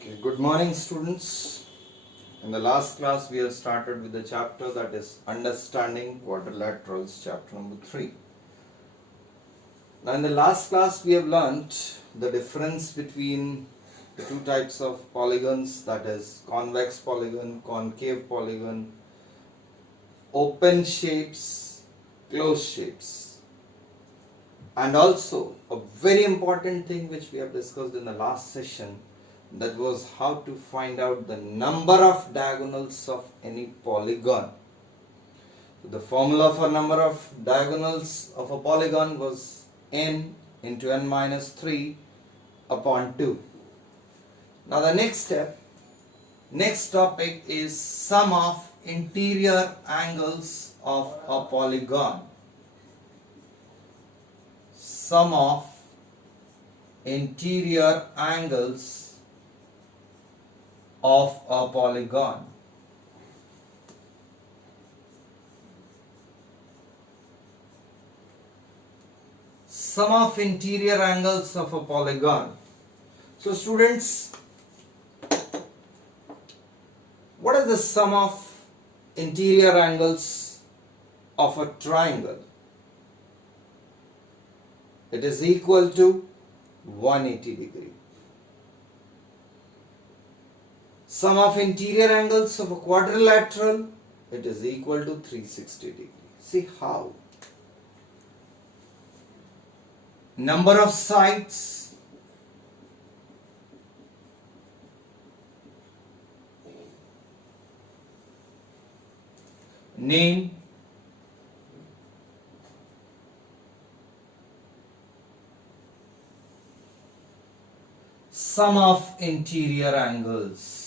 Okay, good morning students. In the last class we have started with the chapter that is Understanding Quadrilaterals, chapter number 3. Now in the last class we have learnt the difference between the two types of polygons, that is convex polygon, concave polygon, open shapes, closed shapes. And also a very important thing which we have discussed in the last session, that was how to find out the number of diagonals of any polygon. So the formula for number of diagonals of a polygon was n into n minus 3 upon 2. Now the next topic is sum of interior angles of a polygon. Sum of interior angles of a polygon. Sum of interior angles of a polygon. So students, what is the sum of interior angles of a triangle? It is equal to 180 degree. Sum of interior angles of a quadrilateral, it is equal to 360 degree. See how? Number of sides, name, sum of interior angles.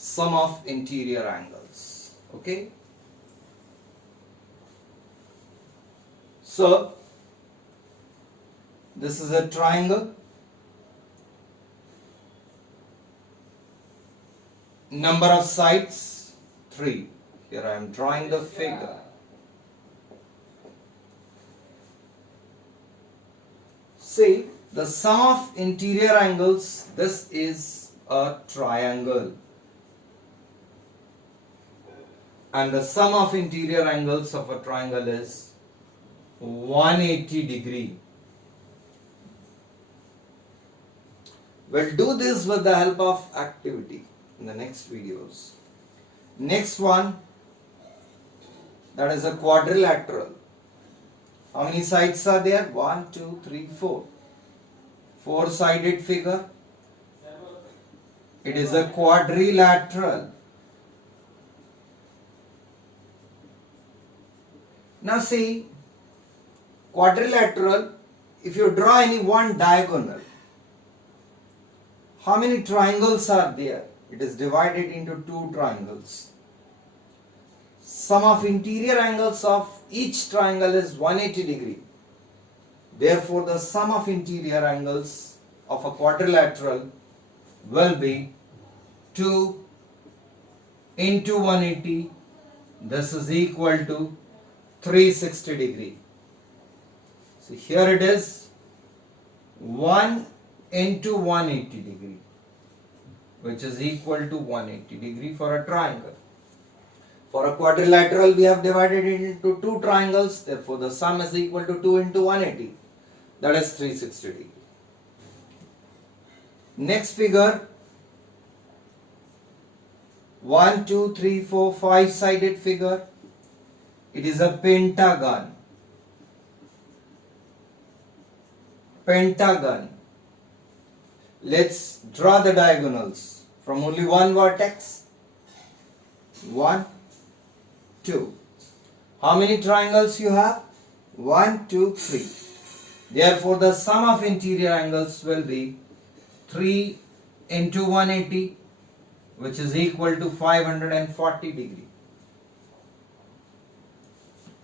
Sum of interior angles. Okay. So this is a triangle. Number of sides 3. Here I am drawing the figure. See, the sum of interior angles, this is a triangle. And the sum of interior angles of a triangle is 180 degree. We'll do this with the help of activity in the next videos. Next one, that is a quadrilateral. How many sides are there? 1, 2, 3, 4. 4-sided figure. It is a quadrilateral. Now see, quadrilateral, if you draw any one diagonal, how many triangles are there? It is divided into 2 triangles. Sum of interior angles of each triangle is 180 degree. Therefore, the sum of interior angles of a quadrilateral will be 2 into 180. This is equal to 360 degree. So here it is 1 into 180 degree, which is equal to 180 degree for a triangle. For a quadrilateral we have divided it into 2 triangles, therefore the sum is equal to 2 into 180, that is 360 degree. Next figure, 1, 2, 3, 4, 5-sided figure. It is a pentagon. Pentagon. Let's draw the diagonals from only one vertex. 1, 2. How many triangles you have? 1, 2, 3. Therefore, the sum of interior angles will be 3 into 180, which is equal to 540 degree.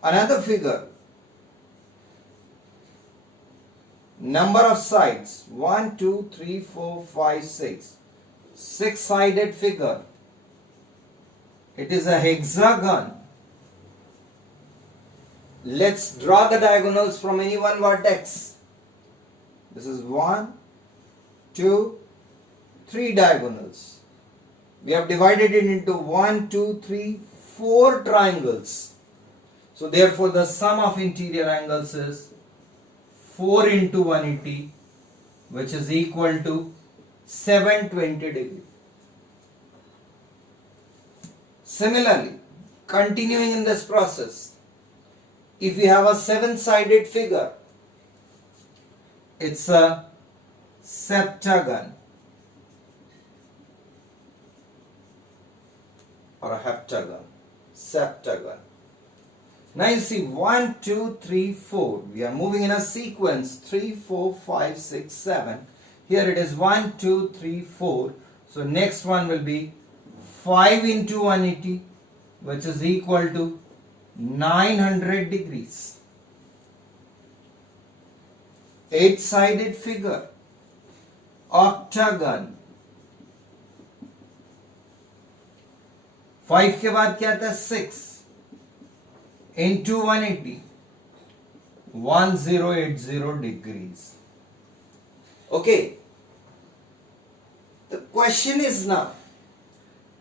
Another figure, number of sides 1, 2, 3, 4, 5, 6. 6-sided figure. It is a hexagon. Let's draw the diagonals from any one vertex. This is 1, 2, 3 diagonals. We have divided it into 1, 2, 3, 4 triangles. So therefore the sum of interior angles is 4 into 180, which is equal to 720 degrees. Similarly, continuing in this process, if we have a 7-sided figure, it's a septagon or a heptagon. Septagon. Now you see 1, 2, 3, 4. We are moving in a sequence 3, 4, 5, 6, 7. Here it is 1, 2, 3, 4. So next one will be 5 into 180, which is equal to 900 degrees. 8-sided figure, octagon. 5 के बाद क्या आता है 6 into 180, 1080 degrees. Okay. The question is now,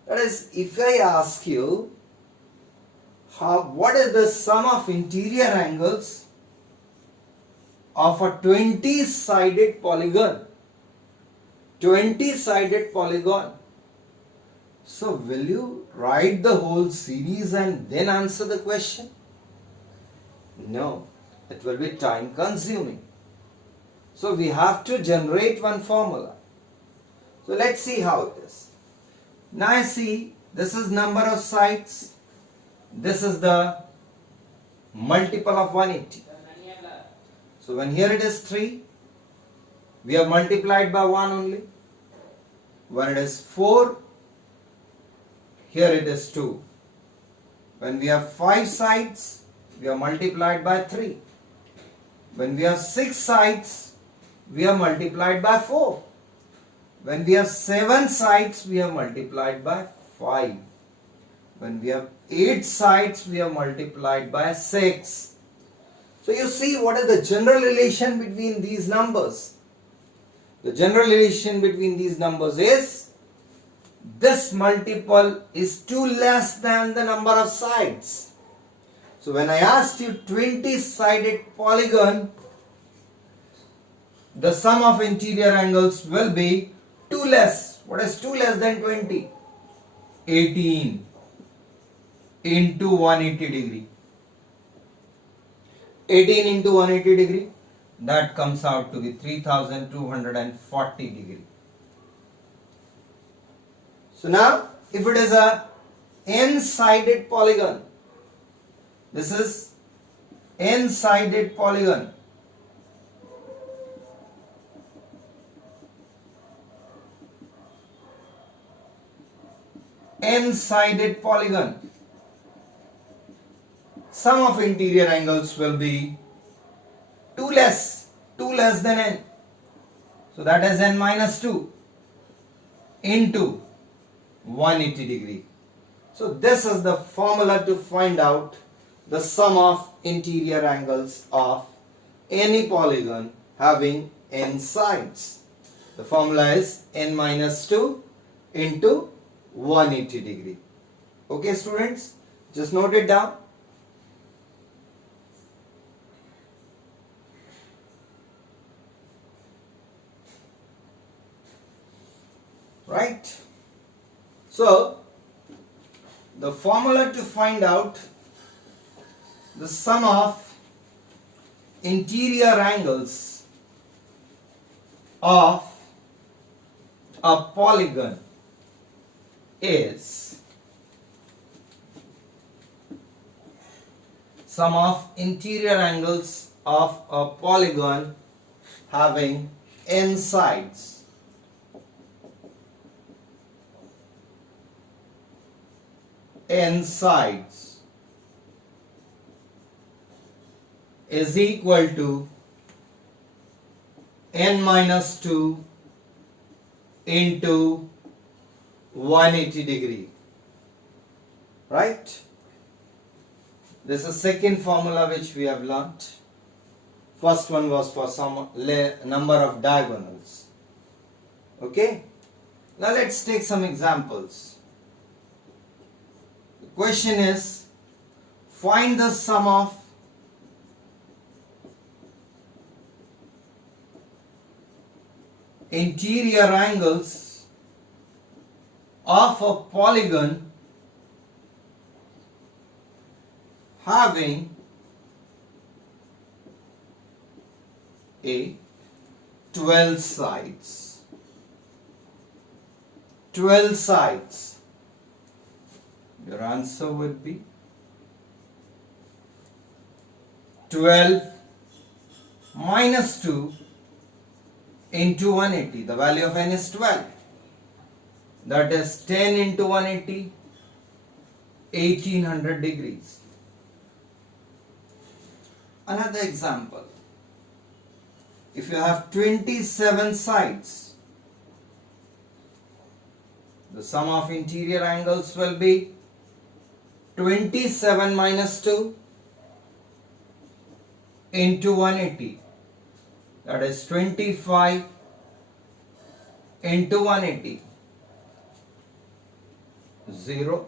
that is, if I ask you, what is the sum of interior angles of a 20-sided polygon? 20-sided polygon. So will you write the whole series and then answer the question? No, it will be time consuming. So we have to generate one formula. So let's see how it is. Now I see this is number of sides. This is the multiple of 180. So when here it is 3, we have multiplied by 1 only. When it is 4, here it is 2. When we have 5 sides, we have multiplied by 3. When we have 6 sides, we have multiplied by 4. When we have 7 sides, we have multiplied by 5. When we have 8 sides, we have multiplied by 6. So you see what is the general relation between these numbers. The general relation between these numbers is this multiple is 2 less than the number of sides. So when I asked you 20-sided polygon, the sum of interior angles will be 2 less. What is 2 less than 20? 18 into 180 degree. 18 into 180 degree, that comes out to be 3240 degree. So now, if it is a n-sided polygon, this is n-sided polygon. N-sided polygon. Sum of interior angles will be 2 less than n. So that is n minus 2 into 180 degree. So this is the formula to find out the sum of interior angles of any polygon having n sides. The formula is n minus 2 into 180 degree. Okay students, just note it down. Right? So, the formula to find out the sum of interior angles of a polygon is sum of interior angles of a polygon having n sides. N sides is equal to n minus 2 into 180 degree. right? This is second formula which we have learnt. First one was for some number of diagonals. Okay? Now let's take some examples. The question is, find the sum of interior angles of a polygon having a 12 sides. 12 sides. Your answer would be 12 minus 2 into 180. The value of n is 12. That is 10 into 180, 1800 degrees. Another example. If you have 27 sides, the sum of interior angles will be 27 minus 2 into 180. That is 25 into 180. 0,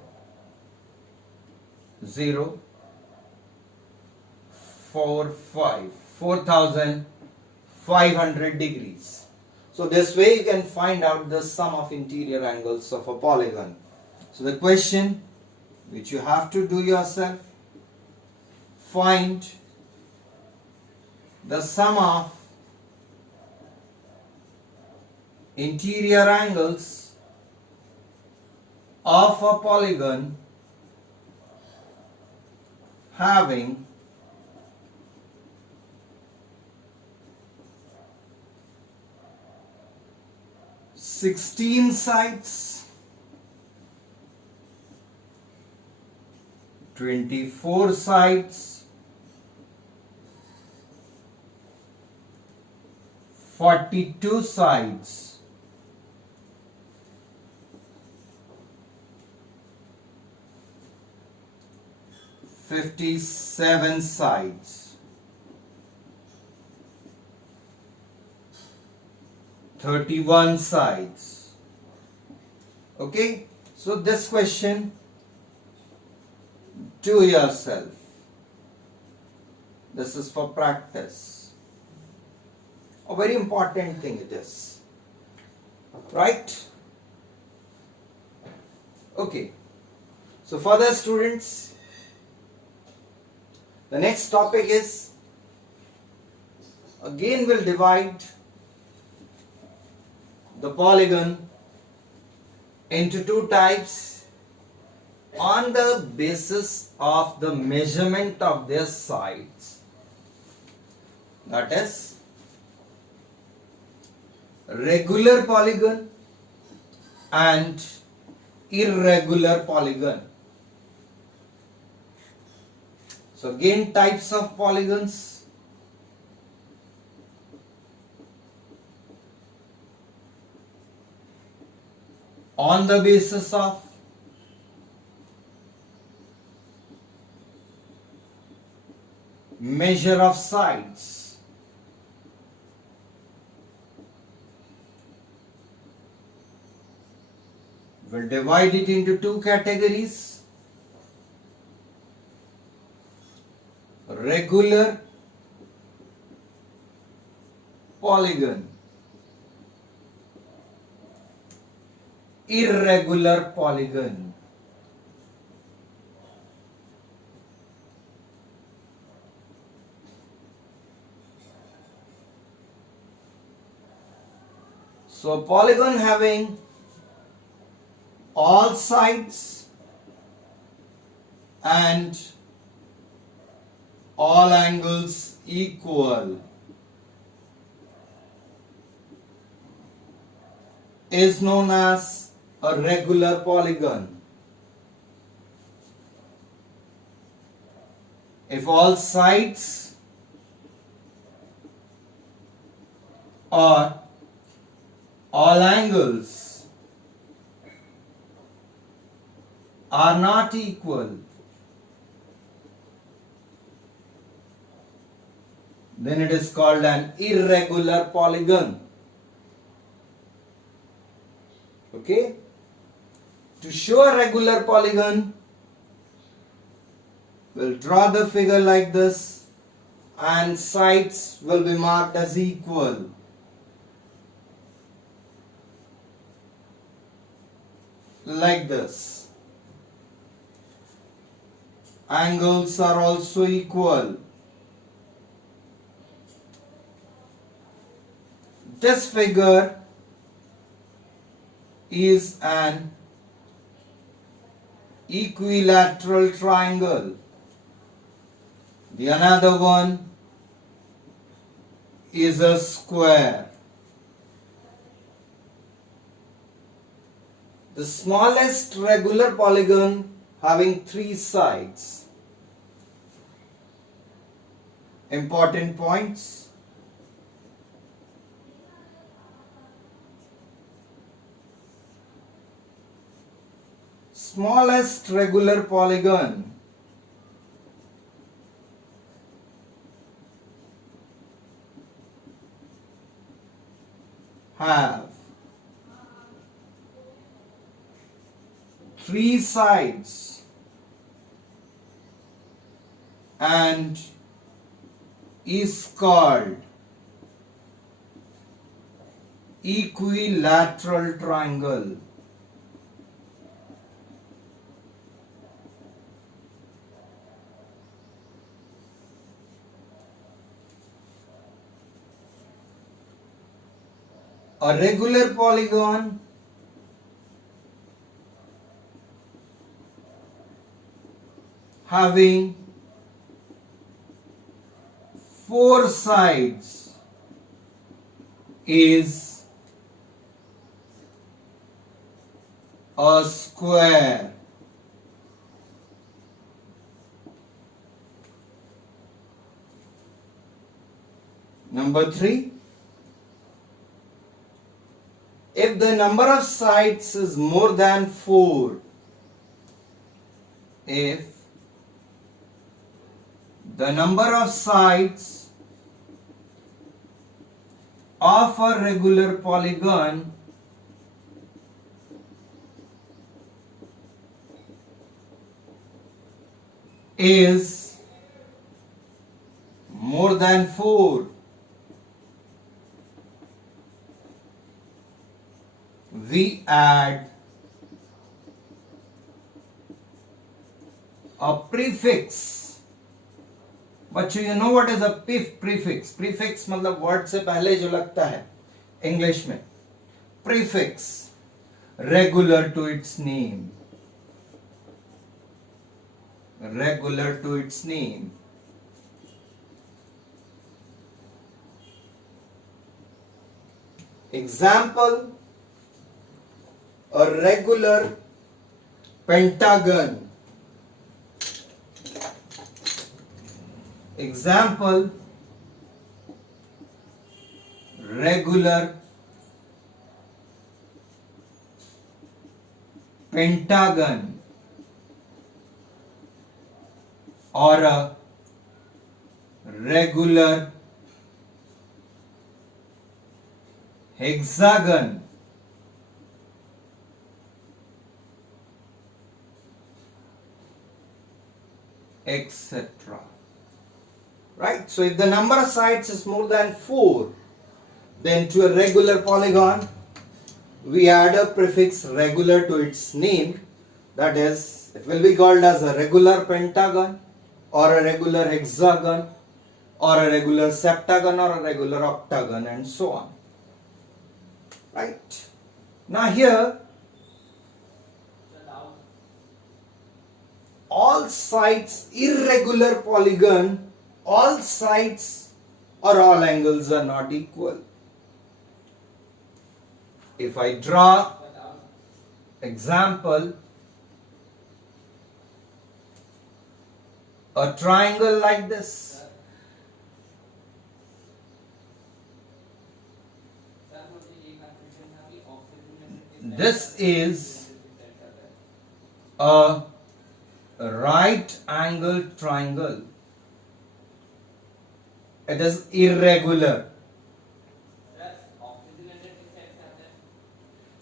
0, 4, 5. 4500 degrees. So this way you can find out the sum of interior angles of a polygon. So the question which you have to do yourself, find the sum of interior angles of a polygon having sixteen sides, 24 sides, 42 sides, 57 sides, 31 sides. Okay, so this question, do yourself. This is for practice. A very important thing it is, right? Okay, so further students, the next topic is, again we'll divide the polygon into two types on the basis of the measurement of their sides. That is, regular polygon and irregular polygon. So again, types of polygons. On the basis of measure of sides. We'll divide it into two categories: regular polygon, irregular polygon. So polygon having all sides and all angles equal is known as a regular polygon. If all sides or all angles are not equal, then it is called an irregular polygon. Okay? To show a regular polygon, we'll draw the figure like this and sides will be marked as equal. Like this. Angles are also equal. This figure is an equilateral triangle. The another one is a square. The smallest regular polygon having 3 sides. Important points. Smallest regular polygon have 3 sides and is called equilateral triangle. A regular polygon having 4 sides is a square. Number 3. If the number of sides is more than 4, if the number of sides of a regular polygon is more than 4, we add a prefix. बच्चों, you know what is a prefix? Prefix मतलब word से पहले जो लगता है English में. Prefix, regular to its name. Regular to its name. Example, a regular pentagon. Example, regular pentagon or a regular hexagon. Etc. Right? So if the number of sides is more than 4, then to a regular polygon we add a prefix regular to its name. That is, it will be called as a regular pentagon or a regular hexagon or a regular septagon or a regular octagon and so on. Right? Now here, all sides irregular polygon, all sides or all angles are not equal. If I draw example, a triangle like this, this is a right angle triangle. It is irregular.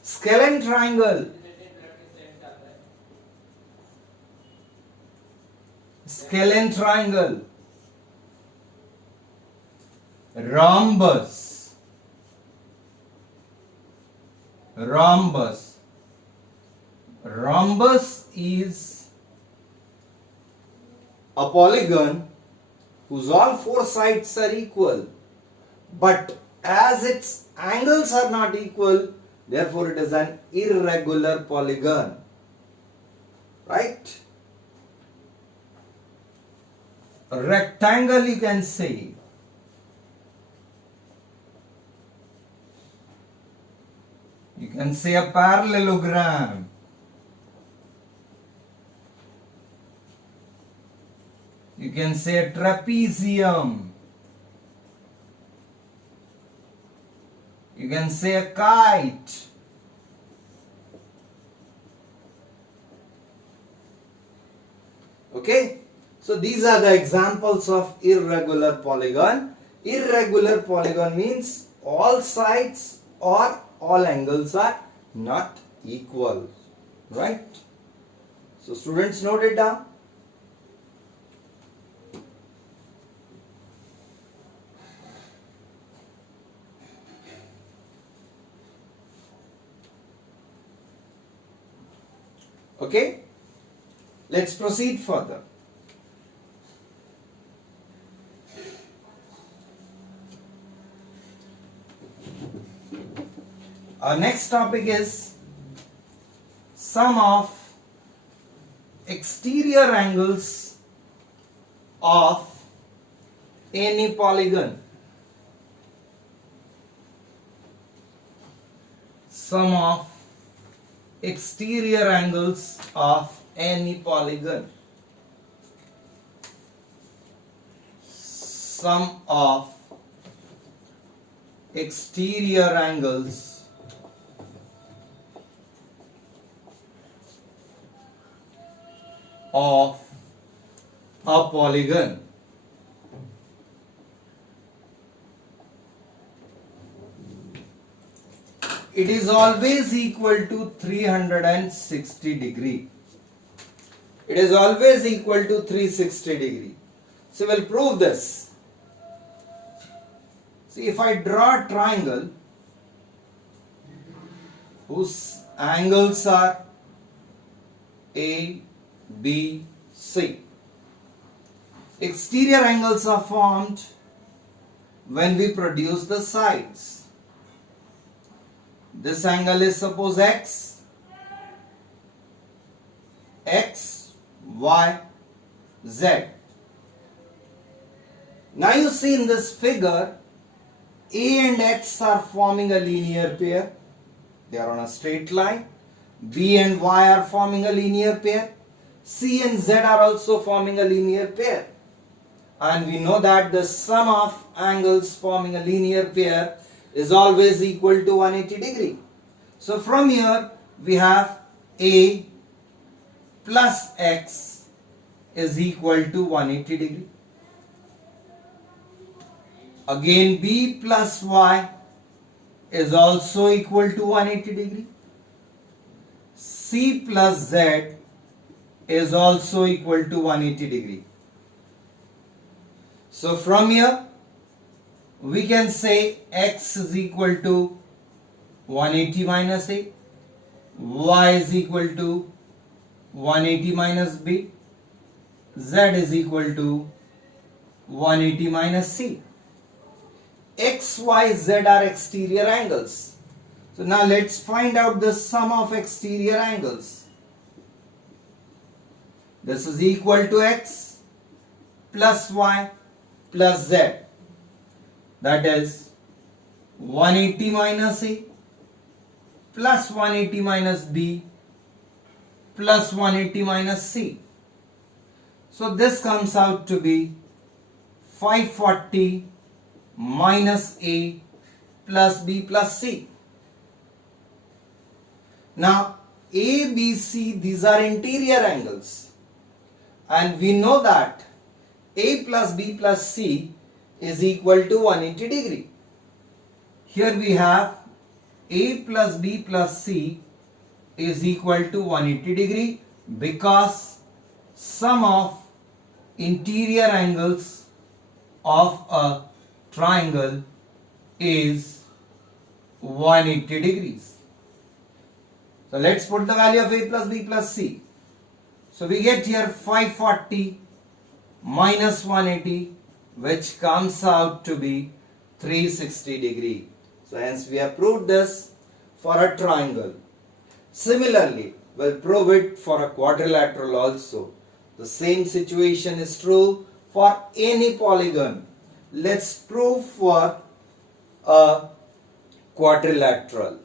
Scalene triangle. Scalene triangle. Rhombus. Rhombus. Rhombus is a polygon whose all four sides are equal, but as its angles are not equal, therefore it is an irregular polygon. Right? A rectangle, you can say. You can say a parallelogram. You can say a trapezium. You can say a kite. Okay? So these are the examples of irregular polygon. Irregular polygon means all sides or all angles are not equal. Right? So students, note it down. Okay, let's proceed further. Our next topic is sum of exterior angles of any polygon. Sum of exterior angles of any polygon. Sum of exterior angles of a polygon. It is always equal to 360 degree. It is always equal to 360 degree. So we'll prove this. See, if I draw a triangle whose angles are A, B, C. Exterior angles are formed when we produce the sides. This angle is suppose X, Y, Z. Now you see in this figure, A and X are forming a linear pair. They are on a straight line. B and Y are forming a linear pair. C and Z are also forming a linear pair. And we know that the sum of angles forming a linear pair is always equal to 180 degree. So from here we have A plus X is equal to 180 degree. Again B plus Y is also equal to 180 degree. C plus Z is also equal to 180 degree. So from here we can say X is equal to 180 minus A, Y is equal to 180 minus B, Z is equal to 180 minus C. X, Y, Z are exterior angles. So now let's find out the sum of exterior angles. This is equal to X plus Y plus Z. That is 180 minus A plus 180 minus B plus 180 minus C. So this comes out to be 540 minus A plus B plus C. Now A, B, C, these are interior angles. And we know that A plus B plus C is equal to 180 degree. Here we have A plus B plus C is equal to 180 degree because sum of interior angles of a triangle is 180 degrees. So let's put the value of A plus B plus C. So we get here 540 minus 180, which comes out to be 360 degree. So hence we have proved this for a triangle. Similarly, we'll prove it for a quadrilateral also. The same situation is true for any polygon. Let's prove for a quadrilateral.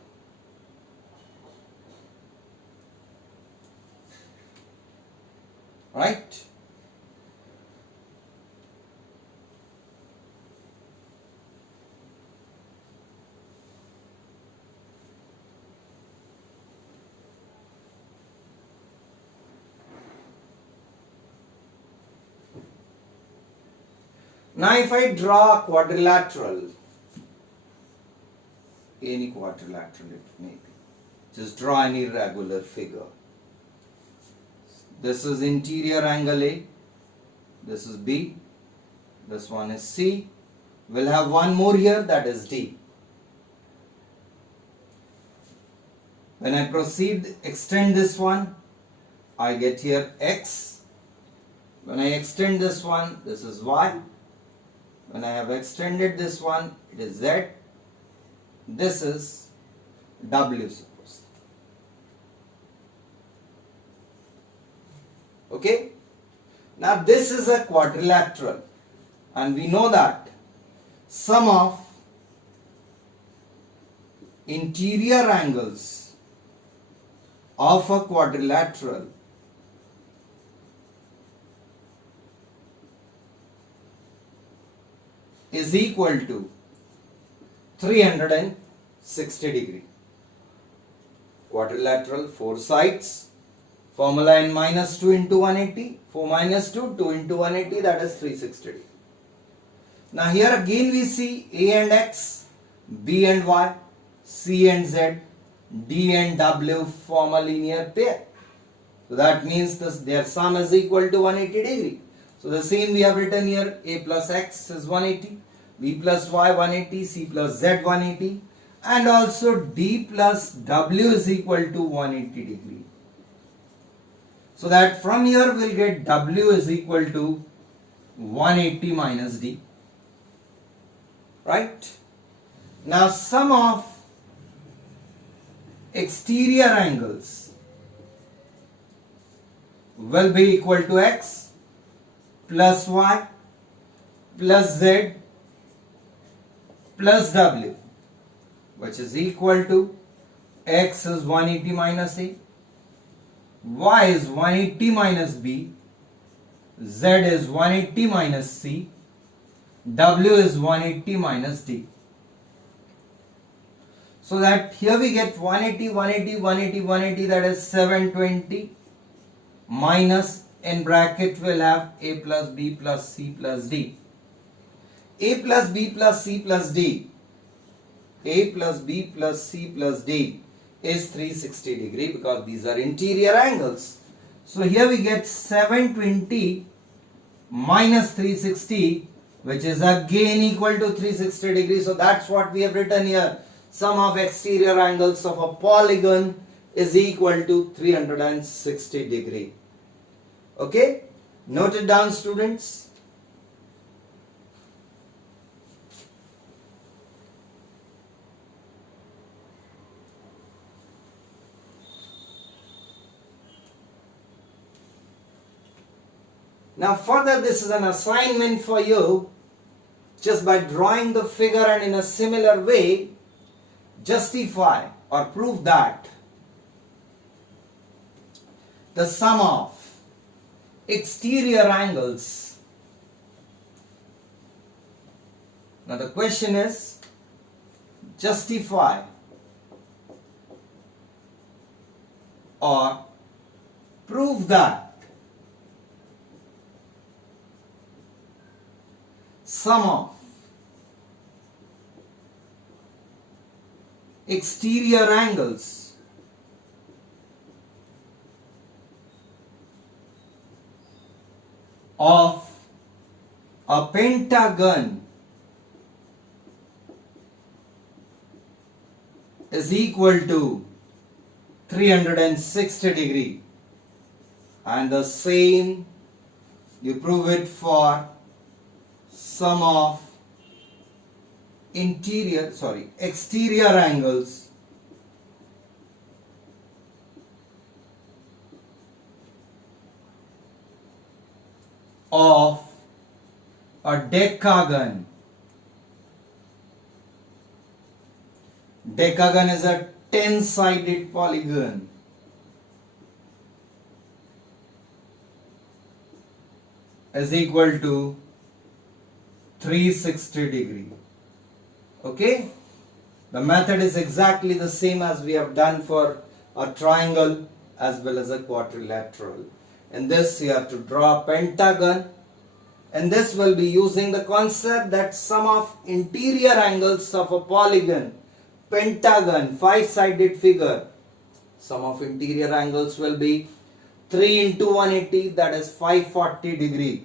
Right? Now if I draw a quadrilateral, any quadrilateral it may be, just draw an irregular figure. This is interior angle A, this is B, this one is C, we'll have one more here, that is D. When I proceed, extend this one, I get here X. When I extend this one, this is Y. When I have extended this one, it is Z. This is W, suppose. Okay? Now this is a quadrilateral, and we know that sum of interior angles of a quadrilateral is equal to 360 degree. Quadrilateral, 4 sides, formula n minus 2 into 180, 4 minus 2, 2 into 180, that is 360 degree. Now here again we see A and X, B and Y, C and Z, D and W form a linear pair. So that means their sum is equal to 180 degree. So the same we have written here, A plus X is 180, B plus Y 180, C plus Z 180, and also D plus W is equal to 180 degree. So that from here we'll get W is equal to 180 minus D. Right? Now sum of exterior angles will be equal to X plus Y plus Z plus W, which is equal to X is 180 minus A, Y is 180 minus B, Z is 180 minus C, W is 180 minus D. So that here we get 180, 180, 180, 180, that is 720 minus, in bracket we'll have A plus B plus C plus D. A plus B plus C plus D, A plus B plus C plus D is 360 degree because these are interior angles. So here we get 720 minus 360, which is again equal to 360 degree. So that's what we have written here. Sum of exterior angles of a polygon is equal to 360 degree. Okay? Note it down, students. Now further, this is an assignment for you. Just by drawing the figure and in a similar way, justify or prove that the sum of exterior angles. Now the question is, justify or prove that sum of exterior angles of a pentagon is equal to 360 degree, and the same you prove it for sum of exterior angles of a decagon. Decagon is a 10-sided polygon. Is equal to 360 degree. Okay? The method is exactly the same as we have done for a triangle as well as a quadrilateral. In this you have to draw a pentagon, and this will be using the concept that sum of interior angles of a polygon, pentagon, 5-sided figure, sum of interior angles will be 3 into 180, that is 540 degree.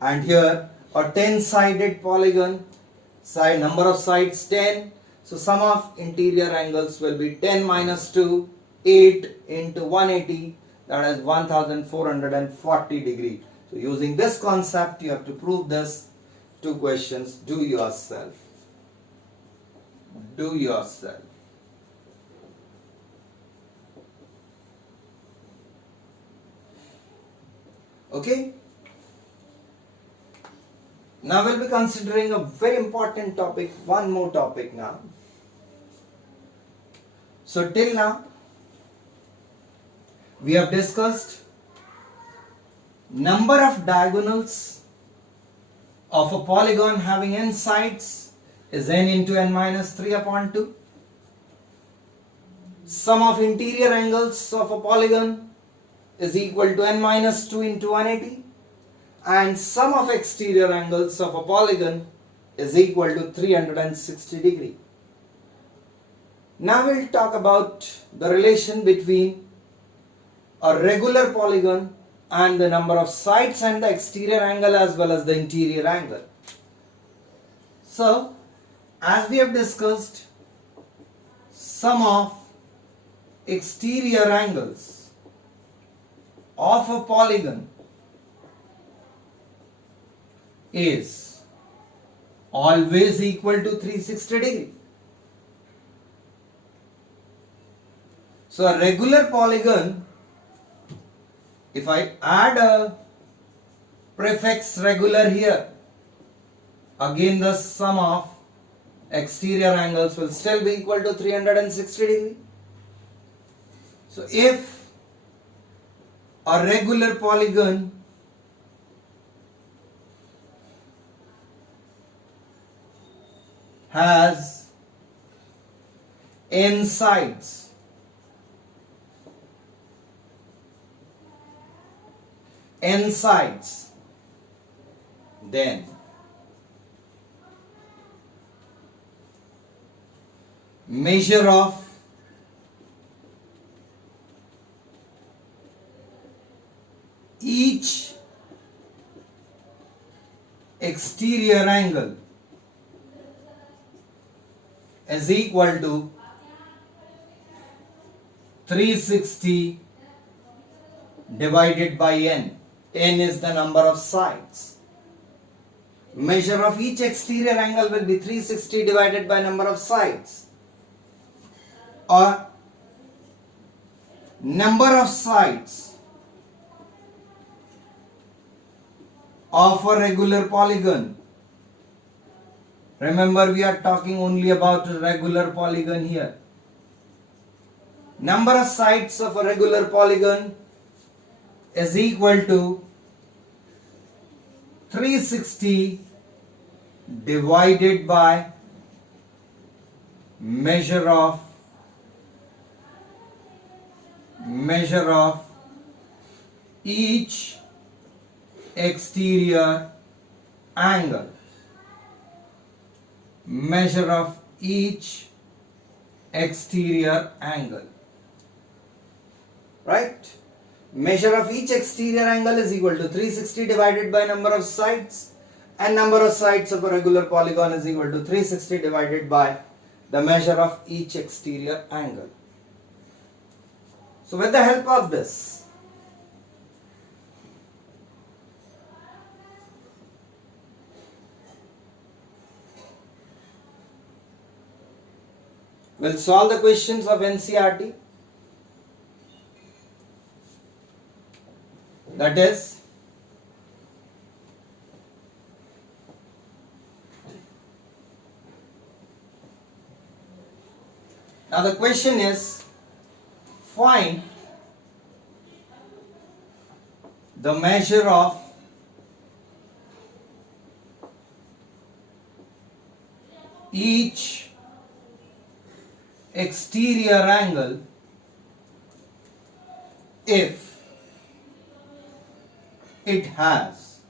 And here a 10-sided polygon, side number of sides 10, so sum of interior angles will be 10 minus 2, 8 into 180, that is 1440 degree. So using this concept you have to prove this. 2 questions. Do yourself. Okay? Now we'll be considering a very important topic, one more topic now. So till now we have discussed number of diagonals of a polygon having n sides is n into n minus 3 upon 2. Sum of interior angles of a polygon is equal to n minus 2 into 180, and sum of exterior angles of a polygon is equal to 360 degree. Now we'll talk about the relation between a regular polygon and the number of sides and the exterior angle as well as the interior angle. So, as we have discussed, sum of exterior angles of a polygon is always equal to 360 degree. So a regular polygon, if I add a prefix regular here, again the sum of exterior angles will still be equal to 360 degree. So if a regular polygon has n sides, then measure of each exterior angle is equal to 360 divided by n. N is the number of sides. Measure of each exterior angle will be 360 divided by number of sides, or number of sides of a regular polygon. Remember, we are talking only about a regular polygon here. Number of sides of a regular polygon is equal to 360 divided by measure of measure of each exterior angle. Measure of each exterior angle. Right? Measure of each exterior angle is equal to 360 divided by number of sides, and number of sides of a regular polygon is equal to 360 divided by the measure of each exterior angle. So with the help of this, we'll solve the questions of NCERT. That is, now the question is, find the measure of each exterior angle if it has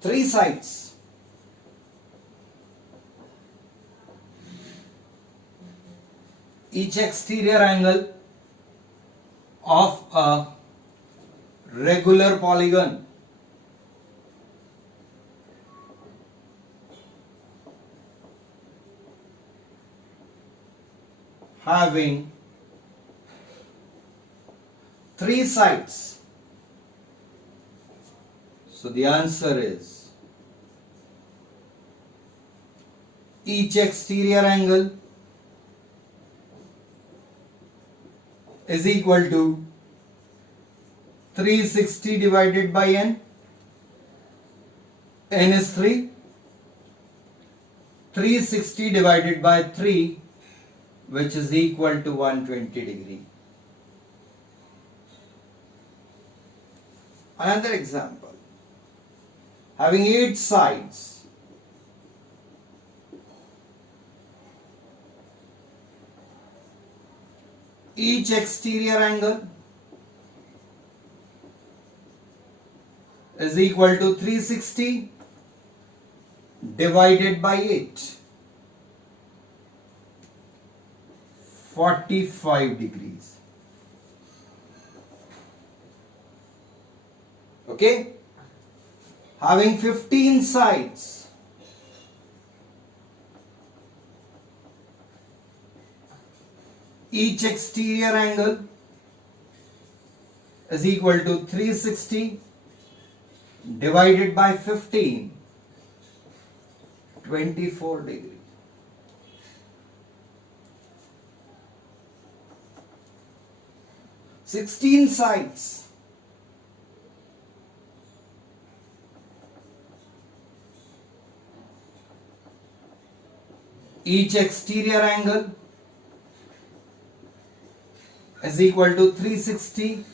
three sides. Each exterior angle of a regular polygon having three sides. So the answer is each exterior angle is equal to 360 divided by n. N is 3. 360 divided by 3, which is equal to 120 degree. Another example. Having 8 sides, each exterior angle is equal to 360 divided by 8, 45 degrees. Okay? Having 15 sides, each exterior angle is equal to 360 divided by 15, 24 degrees. Sixteen sides, each exterior angle is equal to 360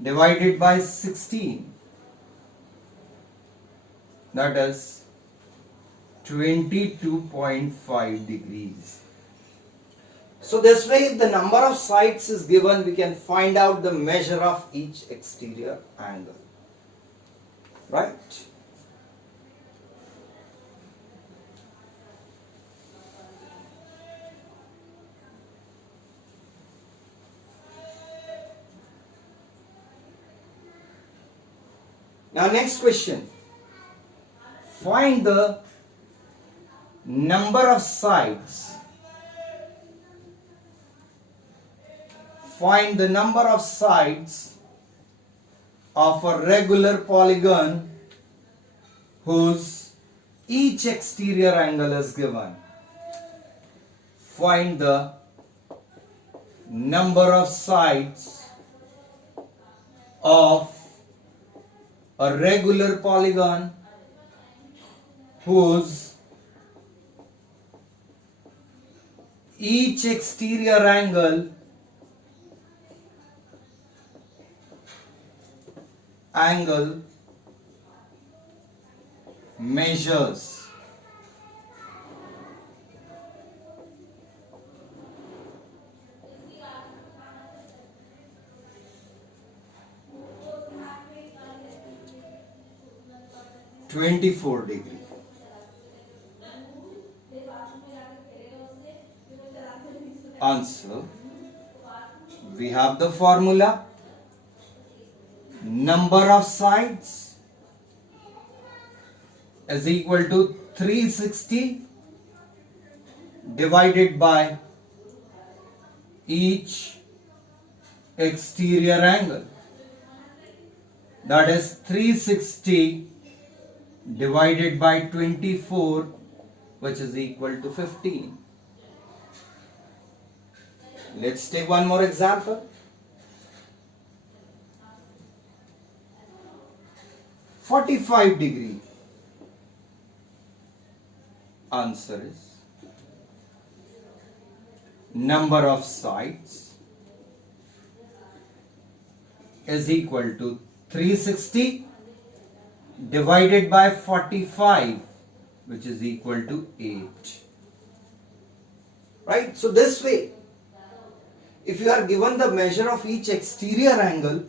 divided by 16, that is 22.5 degrees. So this way, if the number of sides is given, we can find out the measure of each exterior angle. Right? Now next question. Find the number of sides. Find the number of sides of a regular polygon whose each exterior angle is given. Find the number of sides of a regular polygon whose each exterior angle measures 24 degree. Answer. We have the formula. Number of sides is equal to 360 divided by each exterior angle. That is 360 divided by 24, which is equal to 15. Let's take one more example. 45 degree. Answer is number of sides is equal to 360 divided by 45, which is equal to 8. Right? So this way, if you are given the measure of each exterior angle,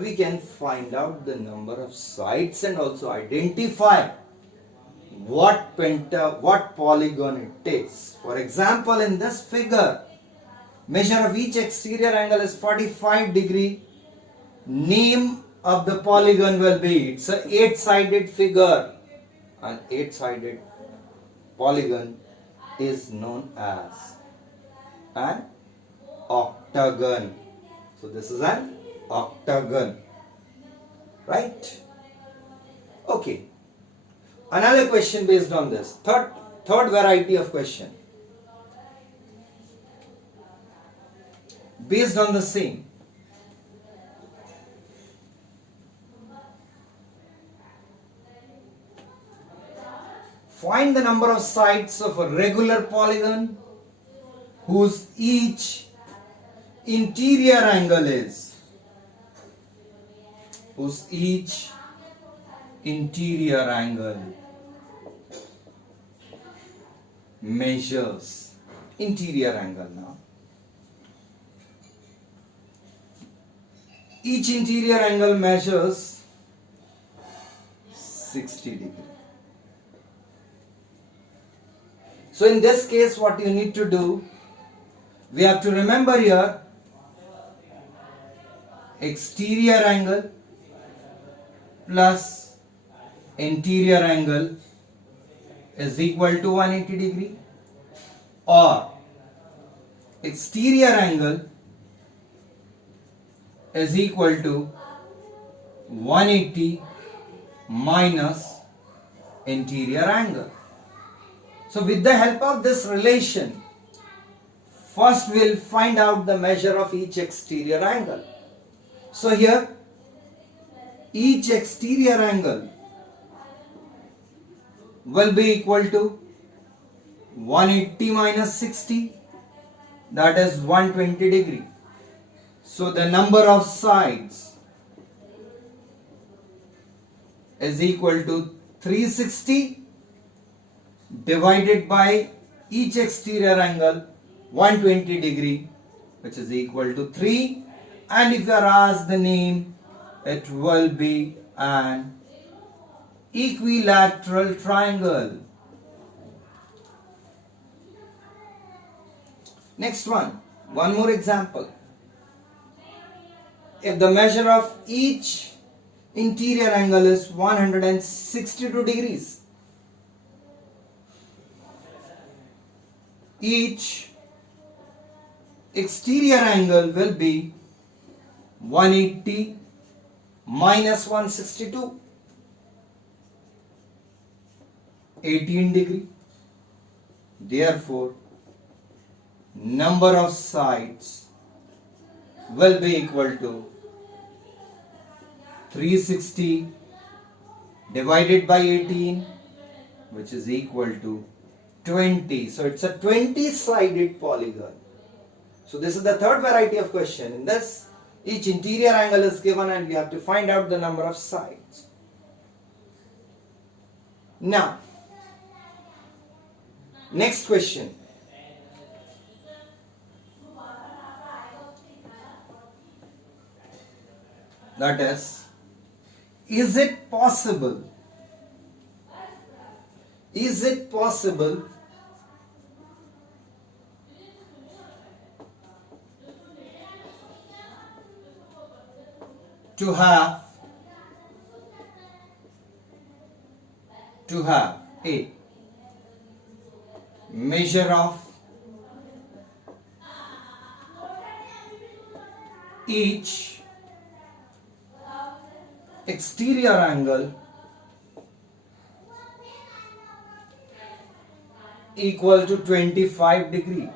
we can find out the number of sides and also identify what polygon it is. For example, in this figure, measure of each exterior angle is 45 degree. Name of the polygon will be, it's an 8-sided figure. An 8-sided polygon is known as an octagon. So this is an octagon, right? Okay. Another question based on this. Third variety of question based on the same. Find the number of sides of a regular polygon whose each interior angle is measures interior angle now. Each interior angle measures 60 degree. So in this case, what you need to do, we have to remember here, exterior angle plus interior angle is equal to 180 degree, or exterior angle is equal to 180 minus interior angle. So with the help of this relation, first we'll find out the measure of each exterior angle. So here, each exterior angle will be equal to 180 minus 60, that is 120 degree. So the number of sides is equal to 360 divided by each exterior angle 120 degree, which is equal to 3, and if you are asked the name, it will be an equilateral triangle. Next one more example. If the measure of each interior angle is 162 degrees, each exterior angle will be 180 minus 162, 18 degree. Therefore, number of sides will be equal to 360 divided by 18, which is equal to 20. So it's a 20-sided polygon. So this is the third variety of question. In this, each interior angle is given and we have to find out the number of sides. Now, next question. That is it possible Is it possible to have a measure of each exterior angle equal to 25 degree,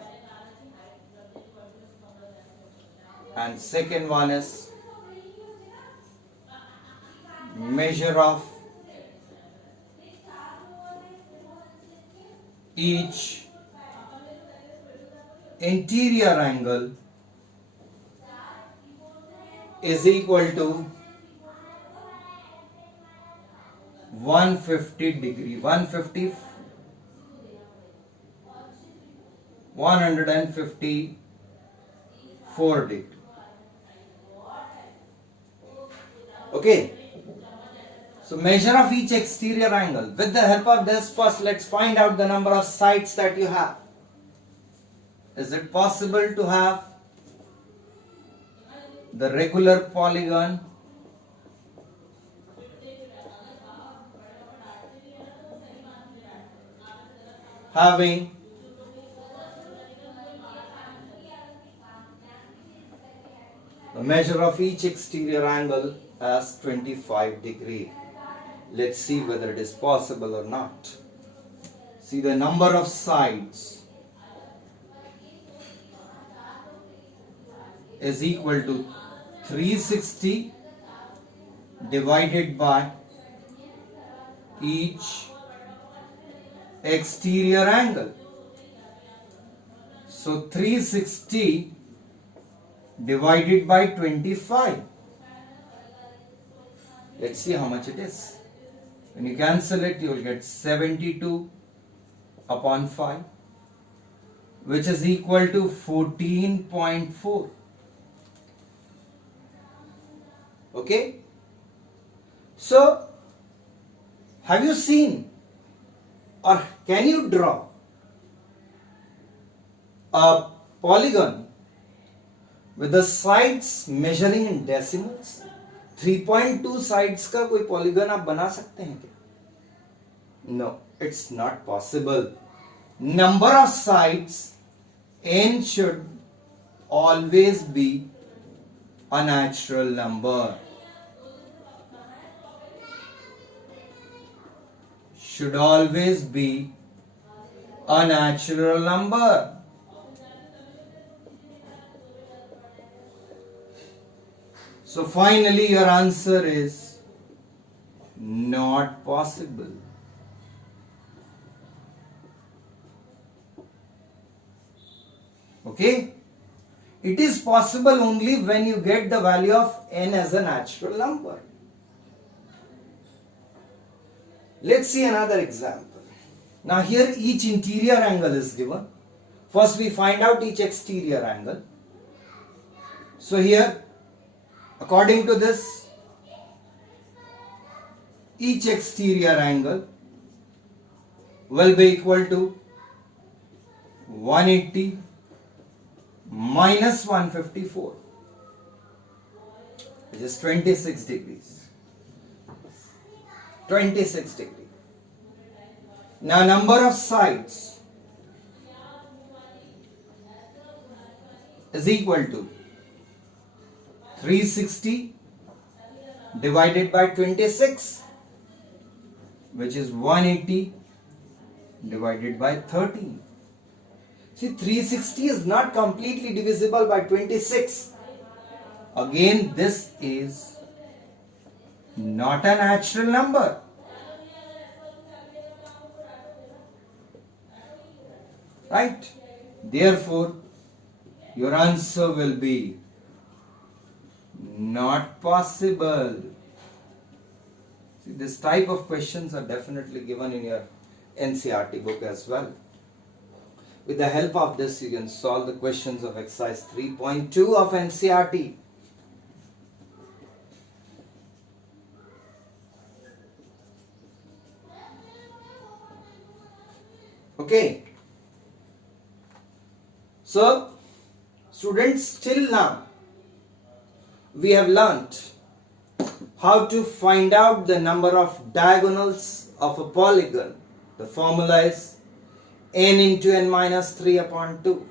and second one is measure of each interior angle is equal to 150 degree, 154 degree. Okay. So measure of each exterior angle. With the help of this, first let's find out the number of sides that you have. Is it possible to have the regular polygon having the measure of each exterior angle as 25 degree? Let's see whether it is possible or not. See, the number of sides is equal to 360 divided by each exterior angle. So 360 divided by 25. Let's see how much it is. When you cancel it, you will get 72 upon 5, which is equal to 14.4. Okay? So, have you seen or can you draw a polygon with the sides measuring in decimals? 3.2 sides का कोई polygon आप बना सकते हैं क्या? No, it's not possible. Number of sides n should always be a natural number. Should always be a natural number. So finally your answer is not possible. Okay? It is possible only when you get the value of n as a natural number. Let's see another example. Now here each interior angle is given. First we find out each exterior angle. So here, according to this, each exterior angle will be equal to 180 minus 154, which is 26 degrees. 26 degrees. Now number of sides is equal to 360 divided by 26, which is 180 divided by 13. See, 360 is not completely divisible by 26. Again, this is not a natural number. Right? Therefore, your answer will be not possible. See, this type of questions are definitely given in your NCERT book as well. With the help of this, you can solve the questions of exercise 3.2 of NCERT. Okay. So, students, till now we have learnt how to find out the number of diagonals of a polygon. The formula is n into n minus 3 upon 2.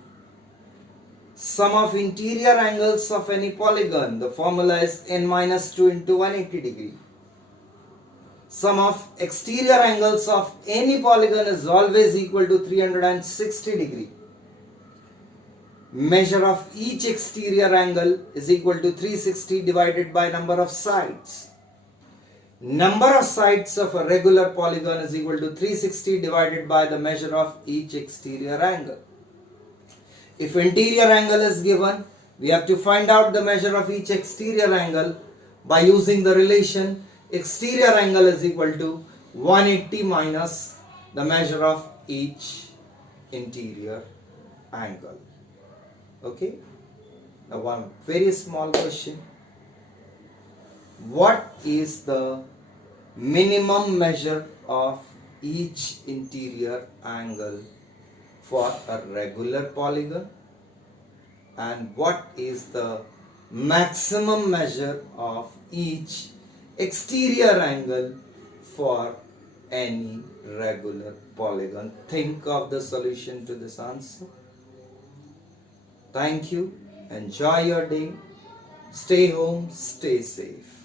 Sum of interior angles of any polygon. The formula is n minus 2 into 180 degree. Sum of exterior angles of any polygon is always equal to 360 degree. Measure of each exterior angle is equal to 360 divided by number of sides. Number of sides of a regular polygon is equal to 360 divided by the measure of each exterior angle. If interior angle is given, we have to find out the measure of each exterior angle by using the relation exterior angle is equal to 180 minus the measure of each interior angle. Okay? Now one very small question. What is the minimum measure of each interior angle for a regular polygon, and what is the maximum measure of each exterior angle for any regular polygon? Think of the solution to this answer. Thank you. Enjoy your day. Stay home, stay safe.